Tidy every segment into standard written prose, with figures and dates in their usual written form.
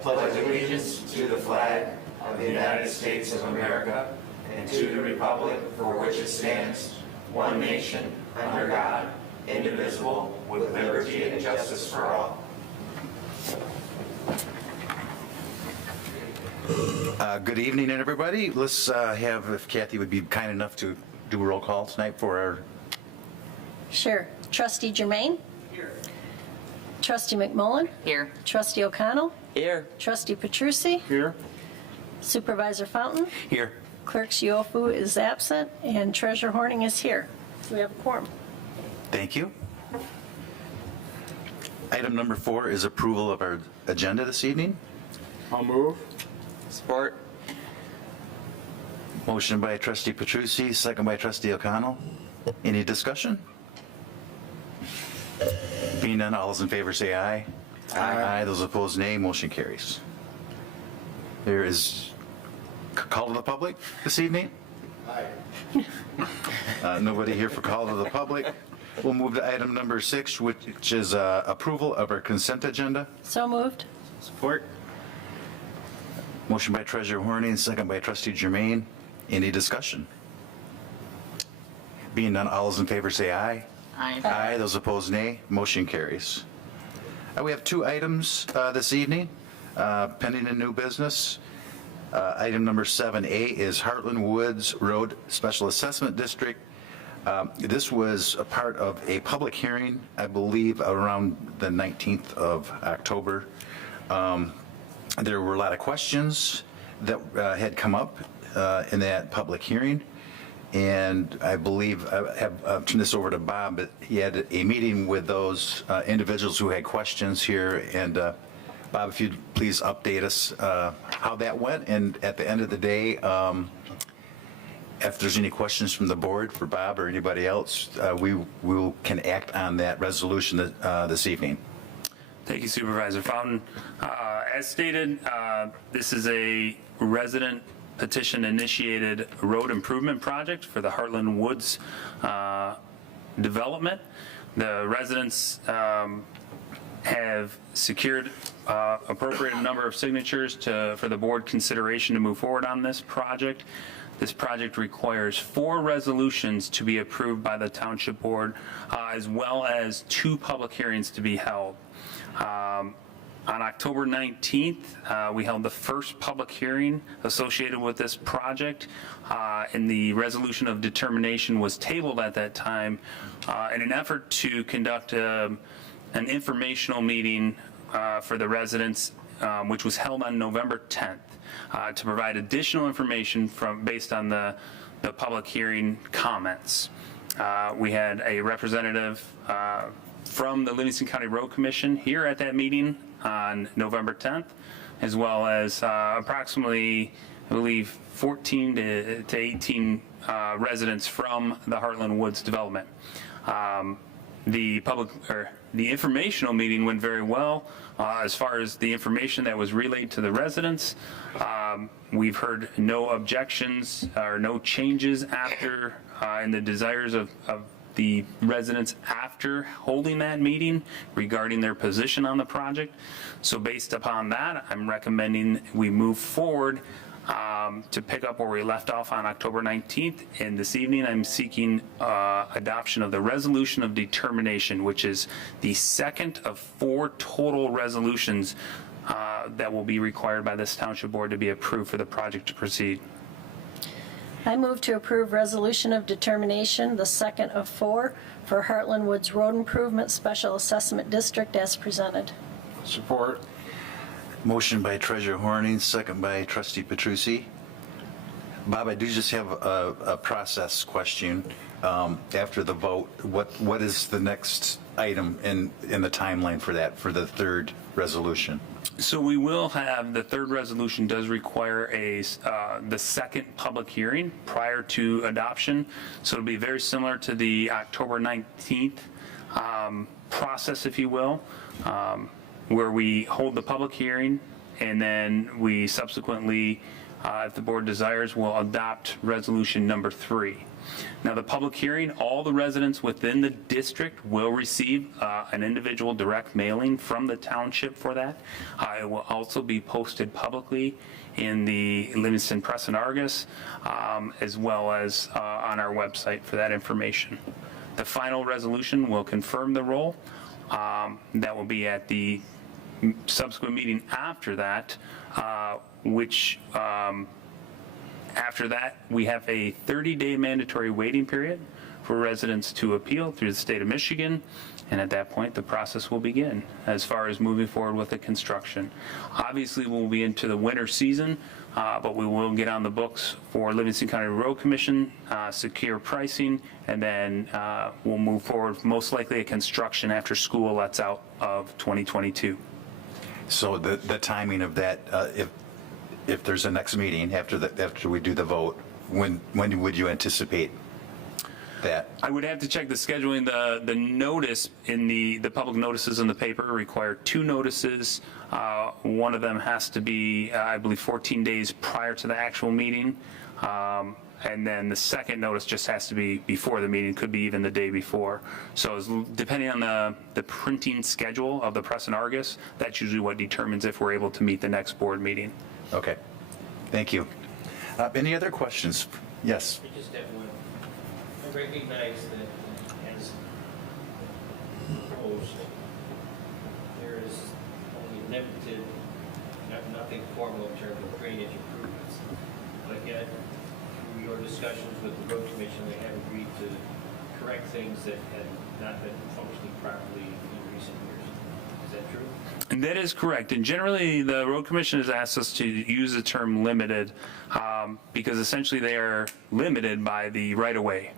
pledge allegiance to the flag of the United States of America and to the republic for which it stands, one nation, under God, indivisible, with liberty and justice for all. Good evening, everybody. Let's have, if Kathy would be kind enough to do a roll call tonight for our... Sure. Trustee Germain? Here. Trustee McMullen? Here. Trustee O'Connell? Here. Trustee Petrucci? Here. Supervisor Fountain? Here. Clerk Siofu is absent, and Treasurer Horning is here. So we have a quorum. Thank you. Item number 4 is approval of our agenda this evening. I'll move. Support. Motion by Trustee Petrucci, second by Trustee O'Connell. Any discussion? Being none, all those in favor say aye. Aye. Those opposed, nay. Motion carries. There is call to the public this evening? Aye. Nobody here for call to the public. We'll move to item number 6, which is approval of our consent agenda. So moved. Support. Motion by Treasurer Horning, second by Trustee Germain. Any discussion? Being none, all those in favor say aye. Aye. Aye. Those opposed, nay. Motion carries. We have 2 items this evening, pending in new business. Item number 7A is Heartland Woods Road Special Assessment District. This was a part of a public hearing, I believe, around the 19th of October. There were a lot of questions that had come up in that public hearing. And I believe, I have turned this over to Bob, but he had a meeting with those individuals who had questions here. And Bob, if you'd please update us how that went. And at the end of the day, if there's any questions from the board for Bob or anybody else, we can act on that resolution this evening. Thank you, Supervisor Fountain. As stated, this is a resident petition-initiated road improvement project for the Heartland Woods development. The residents have secured appropriate number of signatures for the board consideration to move forward on this project. This project requires 4 resolutions to be approved by the Township Board, as well as 2 public hearings to be held. On October 19th, we held the first public hearing associated with this project, and the resolution of determination was tabled at that time in an effort to conduct an informational meeting for the residents, which was held on November 10th, to provide additional information based on the public hearing comments. We had a representative from the Livingston County Road Commission here at that meeting on November 10th, as well as approximately, I believe, 14 to 18 residents from the Heartland Woods development. The informational meeting went very well as far as the information that was relayed to the residents. We've heard no objections or no changes after in the desires of the residents after holding that meeting regarding their position on the project. So based upon that, I'm recommending we move forward to pick up where we left off on October 19th. And this evening, I'm seeking adoption of the resolution of determination, which is the second of 4 total resolutions that will be required by this Township Board to be approved for the project to proceed. I move to approve resolution of determination, the second of 4, for Heartland Woods Road Improvement Special Assessment District as presented. Support. Motion by Treasurer Horning, second by Trustee Petrucci. Bob, I do just have a process question. After the vote, what is the next item in the timeline for that, for the 3rd resolution? So we will have, the 3rd resolution does require the second public hearing prior to adoption. So it'll be very similar to the October 19th process, if you will, where we hold the public hearing and then we subsequently if the board desires, we'll adopt resolution number 3. Now, the public hearing, all the residents within the district will receive an individual direct mailing from the township for that. It will also be posted publicly in the Livingston Press and Argus, as well as on our website for that information. The final resolution will confirm the roll. That will be at the subsequent meeting after that, which after that, we have a 30-day mandatory waiting period for residents to appeal through the state of Michigan, and at that point, the process will begin as far as moving forward with the construction. Obviously, we'll be into the winter season, but we will get on the books for Livingston County Road Commission, secure pricing, and then we'll move forward, most likely a construction after school lets out of 2022. So the timing of that, if there's a next meeting after we do the vote, when would you anticipate that? I would have to check the scheduling. The notice in the public notices in the paper require 2 notices. One of them has to be, I believe, 14 days prior to the actual meeting. And then the second notice just has to be before the meeting, could be even the day before. So depending on the printing schedule of the Press and Argus, that's usually what determines if we're able to meet the next board meeting. Okay, thank you. Any other questions? Yes. I just have one. I recognize that as proposed, there is only limited, nothing formal in terms of drainage improvements. But yet, through your discussions with the road commission, they have agreed to correct things that had not been functioning properly in recent years. Is that true? And that is correct. And generally, the road commission has asked us to use the term limited because essentially they are limited by the right-of-way.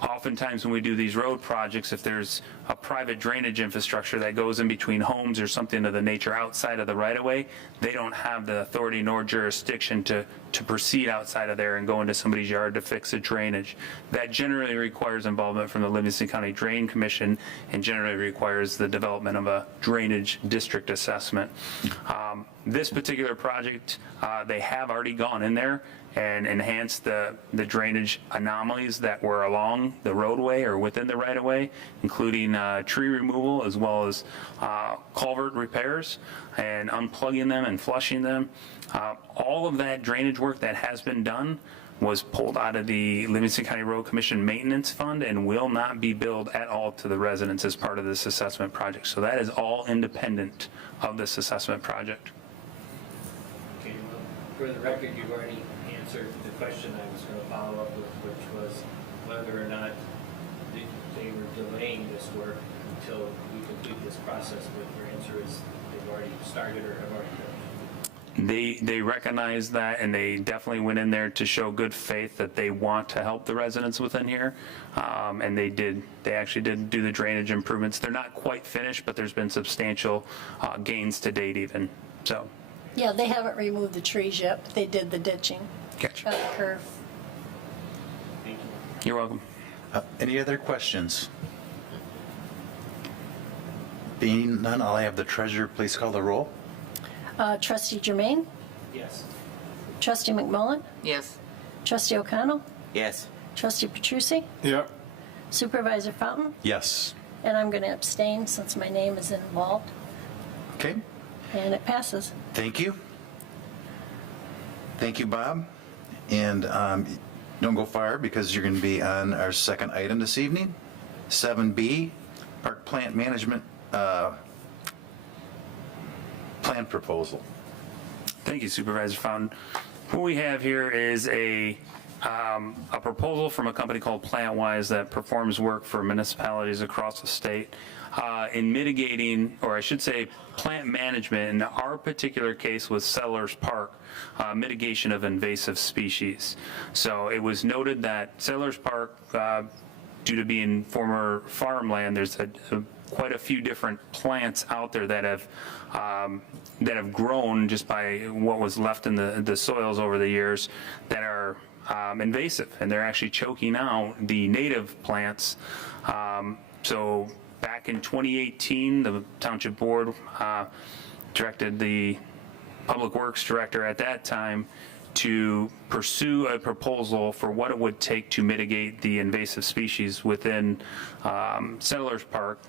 Oftentimes when we do these road projects, if there's a private drainage infrastructure that goes in between homes or something of the nature outside of the right-of-way, they don't have the authority nor jurisdiction to proceed outside of there and go into somebody's yard to fix the drainage. That generally requires involvement from the Livingston County Drain Commission and generally requires the development of a drainage district assessment. This particular project, they have already gone in there and enhanced the drainage anomalies that were along the roadway or within the right-of-way, including tree removal as well as culvert repairs and unplugging them and flushing them. All of that drainage work that has been done was pulled out of the Livingston County Road Commission Maintenance Fund and will not be billed at all to the residents as part of this assessment project. So that is all independent of this assessment project. Okay, well, for the record, you've already answered the question I was going to follow up with, which was whether or not they were delaying this work until we complete this process, but your answer is they've already started or have already finished. They recognize that, and they definitely went in there to show good faith that they want to help the residents within here. And they actually did do the drainage improvements. They're not quite finished, but there's been substantial gains to date even, so. Yeah, they haven't removed the trees yet, but they did the ditching. Gotcha. On the curve. Thank you. You're welcome. Any other questions? Being none, I'll have the treasurer please call the roll. Trustee Jermaine? Yes. Trustee McMullen? Yes. Trustee O'Connell? Yes. Trustee Petrucci? Yep. Supervisor Fountain? Yes. And I'm going to abstain since my name is involved, Okay, and it passes. thank you. Thank you, Bob. And don't go far because you're going to be on our second item this evening, 7B, Park Plant Management Plan Proposal. Thank you, Supervisor Fountain. What we have here is a proposal from a company called PlantWise that performs work for municipalities across the state in mitigating, or I should say, plant management. In our particular case was Settlers Park, mitigation of invasive species. So it was noted that Settlers Park, due to being former farmland, there's quite a few different plants out there that have grown just by what was left in the soils over the years that are invasive, and they're actually choking out the native plants. So back in 2018, the Township Board directed the Public Works Director at that time to pursue a proposal for what it would take to mitigate the invasive species within Settlers Park.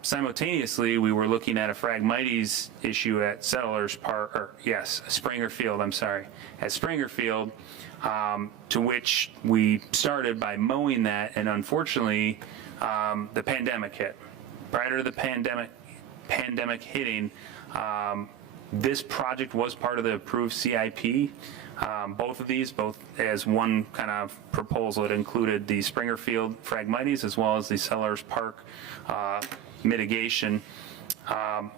Simultaneously, we were looking at a Phragmites issue at Settlers Park, or yes, Springer Field, I'm sorry, at Springer Field, to which we started by mowing that, and unfortunately, the pandemic hit. Prior to the pandemic hitting, this project was part of the approved CIP. Both of these, both as one kind of proposal, it included the Springer Field Phragmites as well as the Settlers Park mitigation.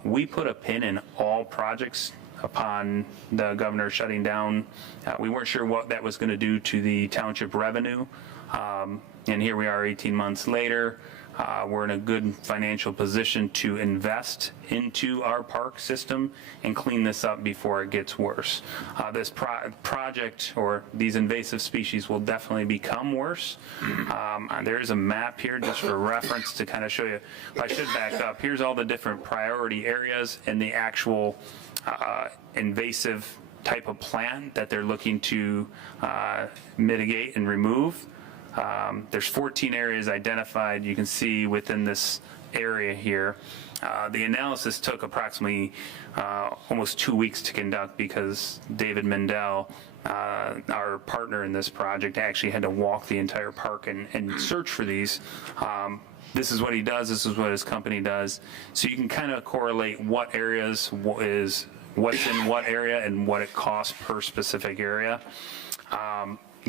We put a pin in all projects upon the governor shutting down. We weren't sure what that was going to do to the township revenue. And here we are 18 months later. We're in a good financial position to invest into our park system and clean this up before it gets worse. This project, or these invasive species, will definitely become worse. There is a map here just for reference to kind of show you. I should back up. Here's all the different priority areas and the actual invasive type of plant that they're looking to mitigate and remove. There's 14 areas identified, you can see within this area here. The analysis took approximately almost 2 weeks to conduct because David Mendel, our partner in this project, actually had to walk the entire park and search for these. This is what he does, this is what his company does. So you can kind of correlate what areas what's in what area and what it costs per specific area.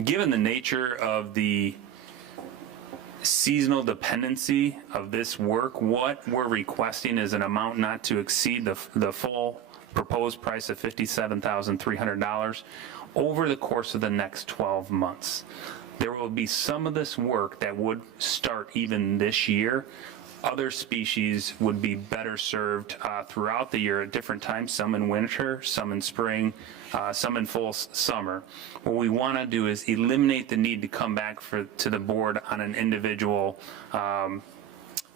Given the nature of the seasonal dependency of this work, what we're requesting is an amount not to exceed the full proposed price of $57,300 over the course of the next 12 months. There will be some of this work that would start even this year. Other species would be better served throughout the year at different times, some in winter, some in spring, some in full summer. What we want to do is eliminate the need to come back to the board on an individual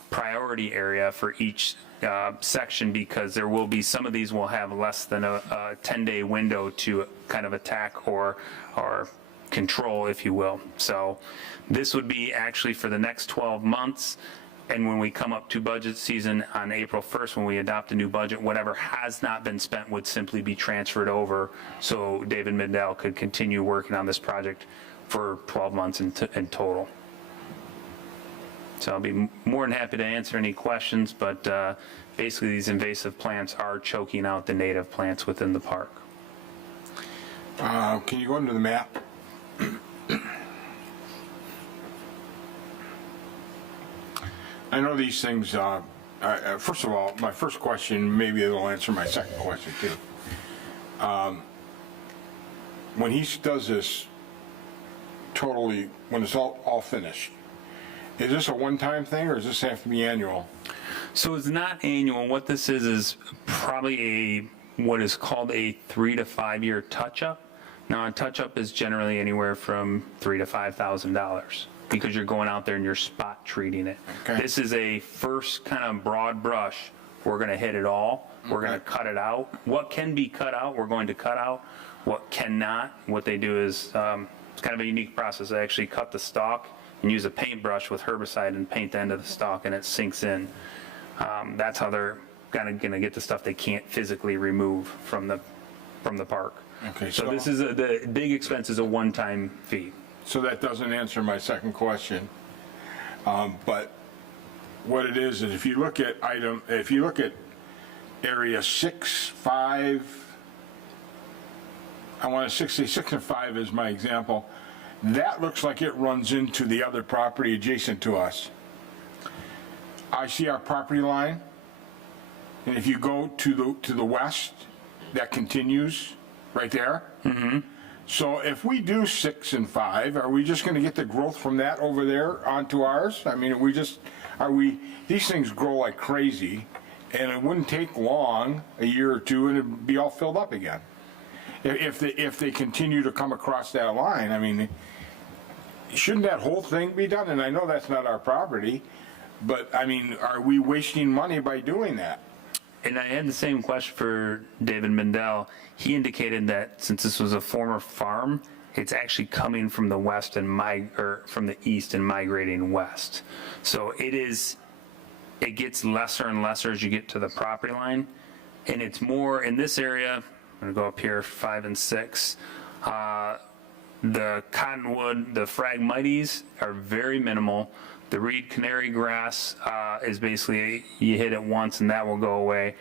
priority area for each section, because there will be, some of these will have less than a 10-day window to kind of attack or control, if you will. So this would be actually for the next 12 months. And when we come up to budget season on April 1st, when we adopt a new budget, whatever has not been spent would simply be transferred over, so David Mendel could continue working on this project for 12 months in total. So I'll be more than happy to answer any questions, but basically these invasive plants are choking out the native plants within the park. Can you go into the map? I know these things, first of all, my first question, maybe it'll answer my second question too. When he does this totally, when it's all finished, is this a one-time thing or does this have to be annual? So it's not annual. What this is probably what is called a 3 to 5 year touch-up. Now a touch-up is generally anywhere from $3,000 to $5,000. Because you're going out there and you're spot treating it. Okay. This is a first kind of broad brush. We're going to hit it all. We're going to cut it out. What can be cut out, we're going to cut out. What cannot, what they do is, it's kind of a unique process. They actually cut the stalk and use a paintbrush with herbicide and paint the end of the stalk, and it sinks in. That's how they're kind of going to get the stuff they can't physically remove from the park. Okay, So so- this is the big expense is a one-time fee. So that doesn't answer my second question. But what it is if you look at area 6, 5, I want to say 6 and 5 is my example. That looks like it runs into the other property adjacent to us. I see our property line, and if you go to the west, that continues right there. Mm-hmm. So if we do 6 and 5, are we just going to get the growth from that over there onto ours? I mean, these things grow like crazy, and it wouldn't take long, a year or two, and it'd be all filled up again. If they continue to come across that line, I mean, shouldn't that whole thing be done? And I know that's not our property, but I mean, are we wasting money by doing that? And I had the same question for David Mendel. He indicated that since this was a former farm, it's actually coming from the west and from the east and migrating west. So it gets lesser and lesser as you get to the property line. And it's more in this area, I'm gonna go up here, 5 and 6. The cottonwood, the Phragmites are very minimal. The reed canary grass is basically, you hit it once and that will go away.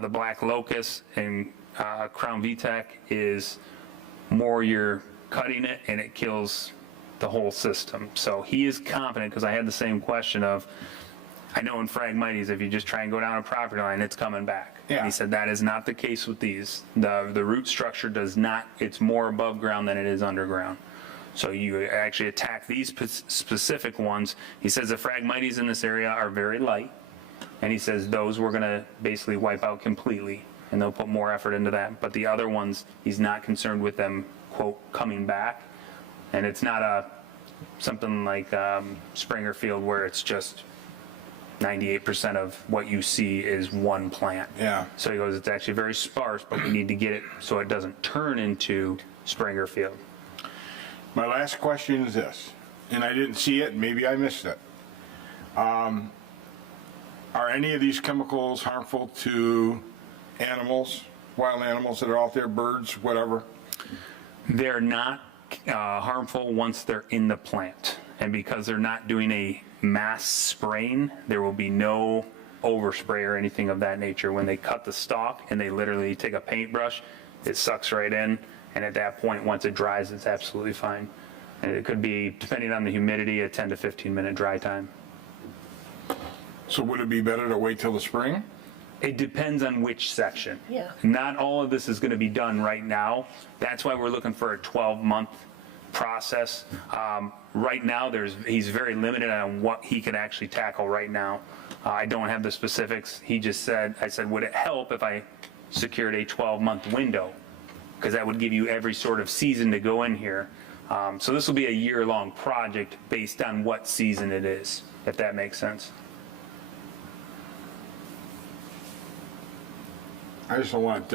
The black locust and Crown VTech is more you're cutting it and it kills the whole system. So he is confident, because I had the same question of, I know in Phragmites, if you just try and go down a property line, it's coming back. Yeah. And he said that is not the case with these. The root structure does not, it's more above ground than it is underground. So you actually attack these specific ones. He says the Phragmites in this area are very light, and he says those we're gonna basically wipe out completely, and they'll put more effort into that. But the other ones, he's not concerned with them, quote, coming back. And it's not something like Springer Field where it's just 98% of what you see is one plant. Yeah. So he goes, it's actually very sparse, but we need to get it so it doesn't turn into Springer Field. My last question is this, and I didn't see it, maybe I missed it. Are any of these chemicals harmful to animals, wild animals that are out there, birds, whatever? They're not harmful once they're in the plant. And because they're not doing a mass spraying, there will be no overspray or anything of that nature. When they cut the stalk and they literally take a paintbrush, it sucks right in. And at that point, once it dries, it's absolutely fine. And it could be, depending on the humidity, a 10 to 15 minute dry time. So would it be better to wait till the spring? It depends on which section. Yeah. Not all of this is going to be done right now. That's why we're looking for a 12-month process. Right now, he's very limited on what he can actually tackle right now. I don't have the specifics. He just said, I said, would it help if I secured a 12-month window? Because that would give you every sort of season to go in here. So this will be a year-long project based on what season it is, if that makes sense. I just don't want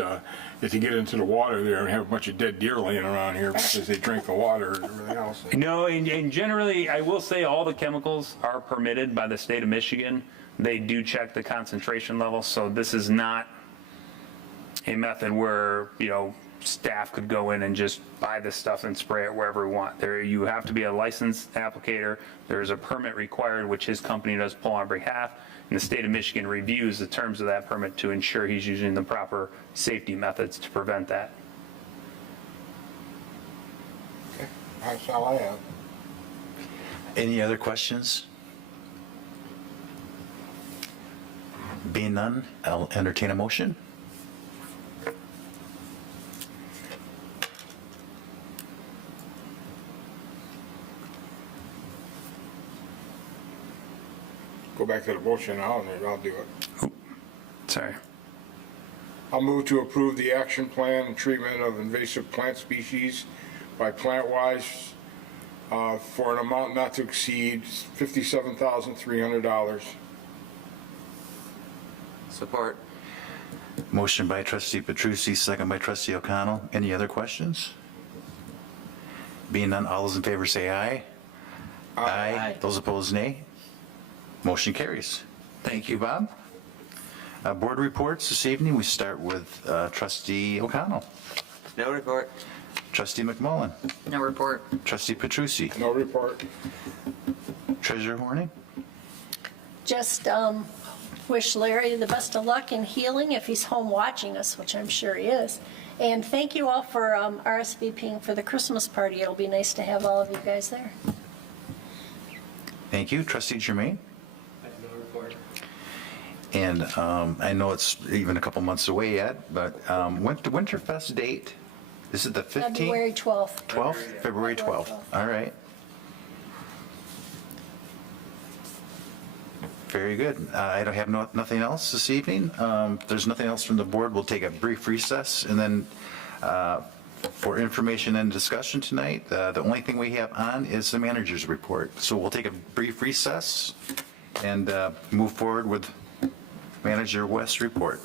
if you get into the water there and have a bunch of dead deer laying around here because they drink the water and everything else. No, and generally, I will say all the chemicals are permitted by the state of Michigan. They do check the concentration level, so this is not a method where, staff could go in and just buy this stuff and spray it wherever we want. You have to be a licensed applicator. There's a permit required, which his company does pull on behalf, and the state of Michigan reviews the terms of that permit to ensure he's using the proper safety methods to prevent that. Okay, that's all I have. Any other questions? Being none, I'll entertain a motion. Go back to the motion now and I'll do it. Sorry. I'll move to approve the action plan and treatment of invasive plant species by PlantWise for an amount not to exceed $57,300. Support. Motion by trustee Petrucci, second by trustee O'Connell. Any other questions? Being none, all those in favor say aye. Aye. Those opposed, nay. Motion carries. Thank you, Bob. Board reports this evening. We start with trustee O'Connell, No report. trustee McMullen, No report. trustee Petrucci, No report. treasurer Horning. Just wish Larry the best of luck in healing if he's home watching us, which I'm sure he is. And thank you all for RSVPing for the Christmas party. It'll be nice to have all of you guys there. Thank you, trustee Germain. I have no report. And I know it's even a couple months away yet, but Winterfest date, is it the 15th? February 12th. 12th? February 12th. All right. Very good. I don't have nothing else this evening. If there's nothing else from the board, we'll take a brief recess, and then for information and discussion tonight, the only thing we have on is the manager's report. So we'll take a brief recess and move forward with Manager West's report.